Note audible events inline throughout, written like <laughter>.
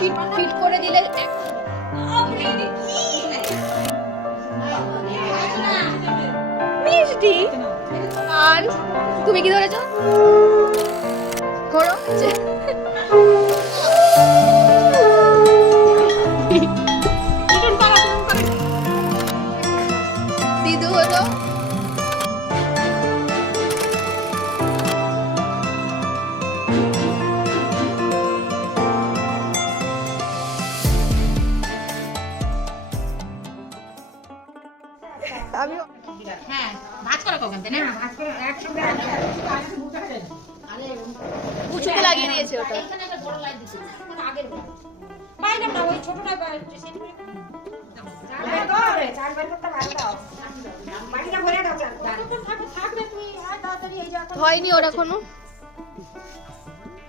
Fit fit করে দিলে মিষ্টি? আর তুমি কি ধরেছো? করো <laughs> দিদু হলো একটা বড় লাইট মানে আগের পাইলাম না ওই ছোটটা হয়নি ওর এখনও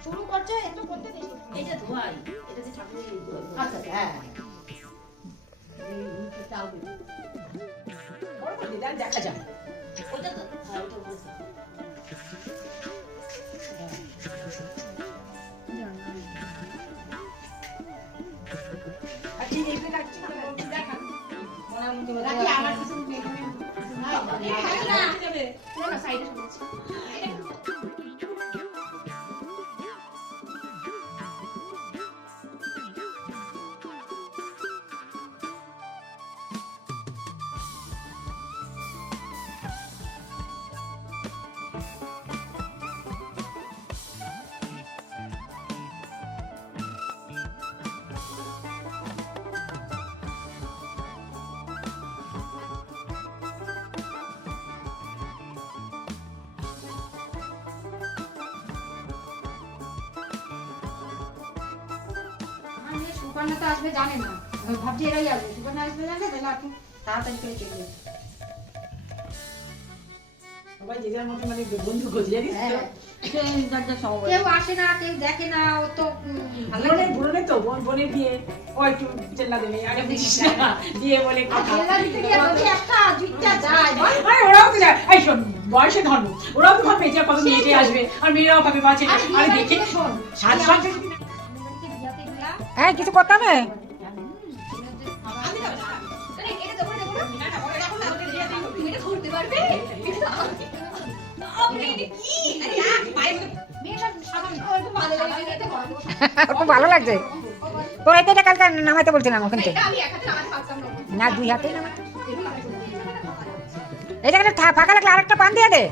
শুরু করছে একটু করতে এই যে ধোয়াই এটা যে ঠাকুরের আচ্ছা হ্যাঁ। দেখা যায় আমার কিছু না সুকন্যা তো আসবে জানে না। ভাবছি এরাই আসবে। সুকন্যা আসবে জানে তাহলে আপনি তাড়াতাড়ি করে চলে যাবেন সবাই যে যার মতো মানে বন্ধু খোঁজ জানিস কেউ আসে না কেউ দেখে না ও তো উম, ভালো বোনের লাগে। বোনের তো বোন বোনের বিয়ে। ও একটু চেল্লা দেবে আগে বুঝিস না। দিয়ে বলে কথা। জেলা দিতে গিয়ে যদি একটা জুটটা যায় আরে ওরাও তো যায়। এই শোন বয়সে ধর্ম। ওরাও তো ভাববে যে কত মেয়েটে আসবে। আর মেয়েরাও ভাবে বাঁচে আর দেখে। শোন। সাজ হ্যাঁ কিছু করতে হবে তো খুব ভালো লাগছে। তোর এই এটা কালকে নামাইতে বলছিলাম ওখান থেকে। না দুই হাতে নামাতে। এই জায়গাটা ফাঁকা লাগলে আরেকটা পান দিয়ে দে।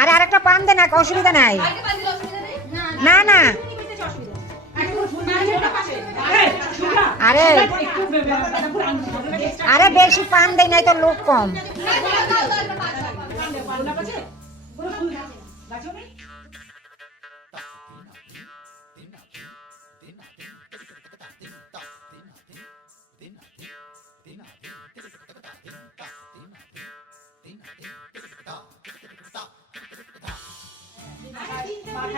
আর আরেকটা পান দে না অসুবিধা নাই। না। আরে। আরে বেশি পান দেয় নাই তো লোক কম।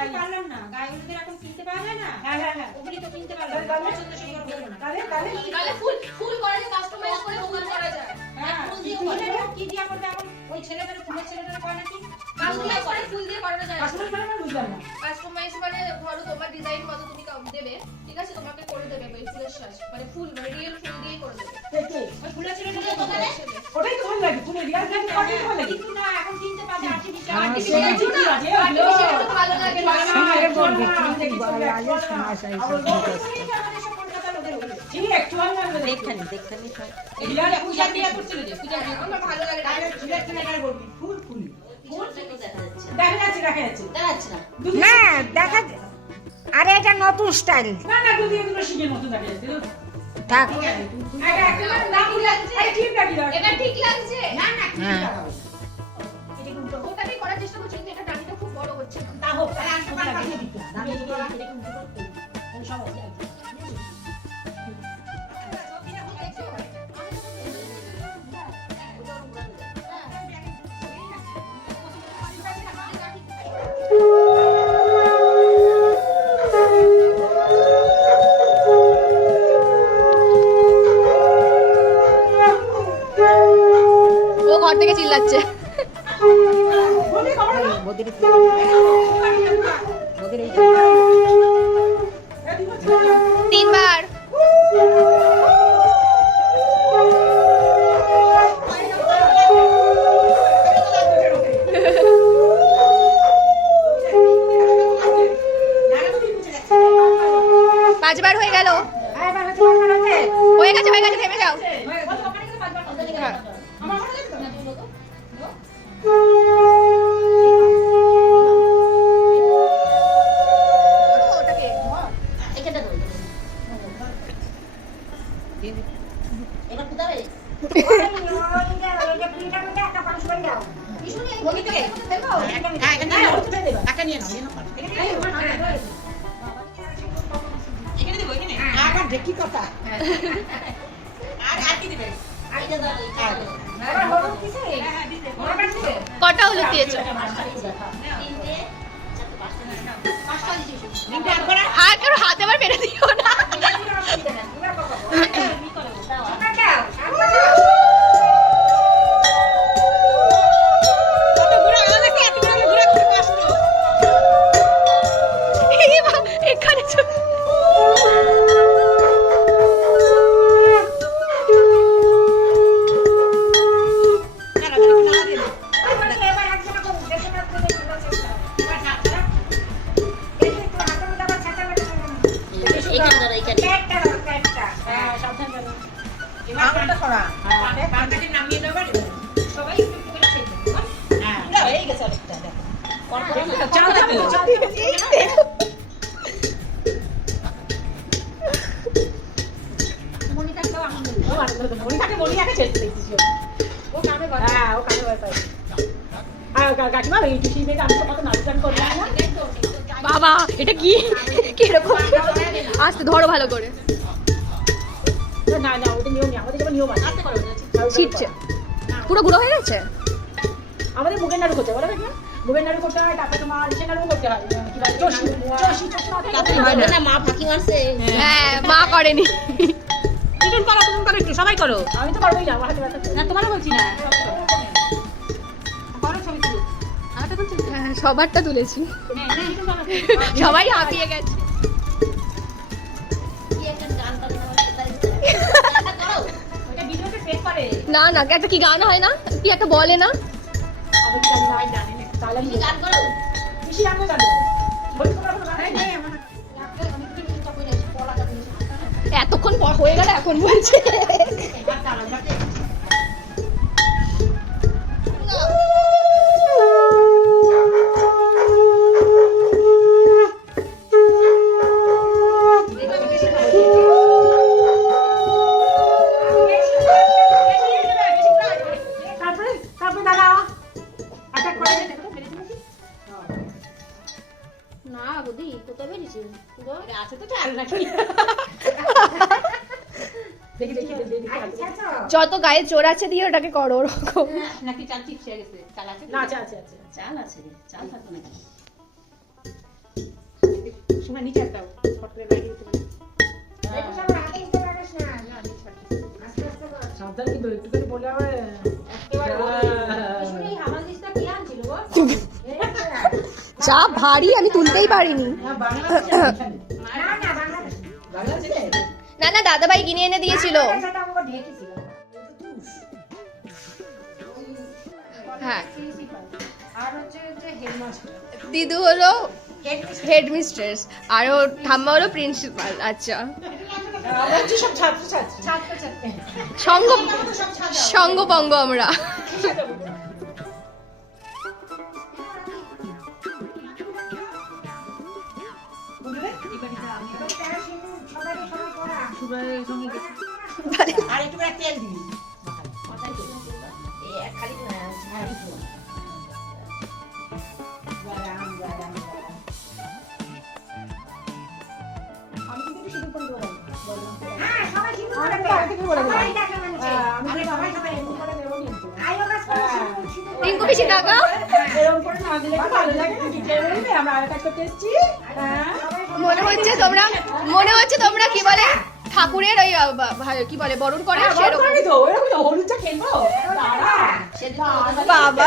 কিনতে পারলাম না। গায়ে হলুদের এখন কিনতে পাওয়া যায় না? হ্যাঁ হ্যাঁ হ্যাঁ। ওগুলি তো কিনতে পারলাম না। পছন্দ করে বলব না। তাহলে তাহলে তাহলে ফুল ফুল করা যায় কাস্টমাইজ করে ফুল করা যায়। হ্যাঁ ফুল কি দিয়ে দিয়ে করা। করবে? কি দিয়ে করবে এখন? ওই ছেলেদের ফুলের ছেলেদের করে নাকি? ফুল দিয়ে করানো যায় মানে কাস্টমাইজ মানে ধরো তোমার ডিজাইন মতো তুমি দেবে ঠিক আছে? তোমাকে করে দেবে ওই ফুলের সাজ মানে ফুল মানে রিয়েল ফুল দিয়ে করে দেবে। কে কে? ওই ফুলের ছেলেদের ওটাই তো ভালো লাগে ফুলের রিয়াল গাছ ভালো কিন্তু না এখন কিনতে ভালো পূজা আমার ভালো ফুল দেখা যাচ্ছে না। দেখা আরে এটা নতুন স্টাইল না না দুধ দিয়ে দুটো শিখে মতো দেখা যাচ্ছে থাক। একটা একটা ঘর থেকে চিল্লাচ্ছে। তিনবার। পাঁচবার হয়ে গেল। হয়ে গেছে হয়ে গেছে থেমে যাও। ওটাকে ওই যে- ওই যে প্রিন্টার মধ্যে কটা হলুদ দিয়েছ? হাত আবার মেরে দিও না। না। মনিকাকে মনিকাকে ছেড়ে দিয়েছিস না বাবা এটা কি? কীরকম? আস্তে ধরো ভালো করে। না না ছিটছে। পুরো গুঁড়ো হয়ে গেছে? আমাদের মুগের নাড়ু করতে বলো কাকিমা মুগের নাড়ু করতে হয় তারপরে তোমার ইসের নাড়ু করতে হয়। কি বলে চষি চষি চষি। মাথায় করতে হয় না। হ্যাঁ মা করেনি। তুমি করো তুমি করো একটু সবাই করো। আমি তো পারবোই না আমার হাতে ব্যথা না তোমারও বলছি না। করো ছবি তুলো। হ্যাঁ, সবারটা তুলেছি। <laughs> সবাই হাঁপিয়ে গেছে। করে। না না একটা কি গান হয় না? কি একটা বলে না? গান করো? বেশি গান জানো। এতক্ষণ হয়ে গেল এখন বলছে। যত গায়ে জোর আছে দিয়ে ওটাকে করো ওরকম। নাকি চাল চিপসে গেছে? চাল আছে না আছে আছে আছে। চাল আছে চাল থাকতো নাকি? সময় নিচে একটা ফট করে লাগিয়ে দিতে পারি। কর। বলে আমার একটা। যা ভারী আমি তুলতেই পারিনি। না, বাংলা আছে, এখানে। না, না, বাংলাদেশ। বাংলা না না দাদাভাই কিনে এনে দিয়েছিল। হ্যাঁ। আর হচ্ছে হচ্ছে হেডমাস্টার। দিদু হলো হেড মিস্ট্রেস আর ওর ঠাম্মা হলো প্রিন্সিপাল আচ্ছা। সঙ্গ সঙ্গপঙ্গ আমরা। আর একটু করে তেল দিবি। করতে এসেছি হ্যাঁ মনে হচ্ছে তোমরা মনে হচ্ছে তোমরা কি বলে ঠাকুরের ওই কি বলে বরণ করে হ্যাঁ, সেরকম। বাবা।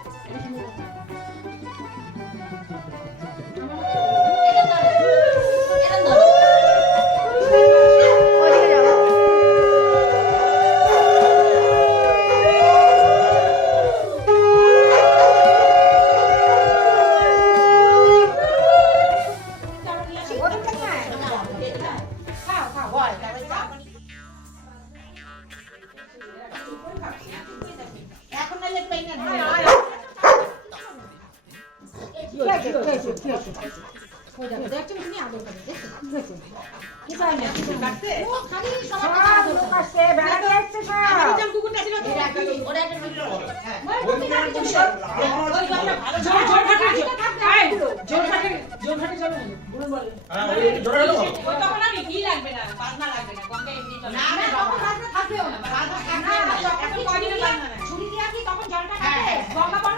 গঙ্গা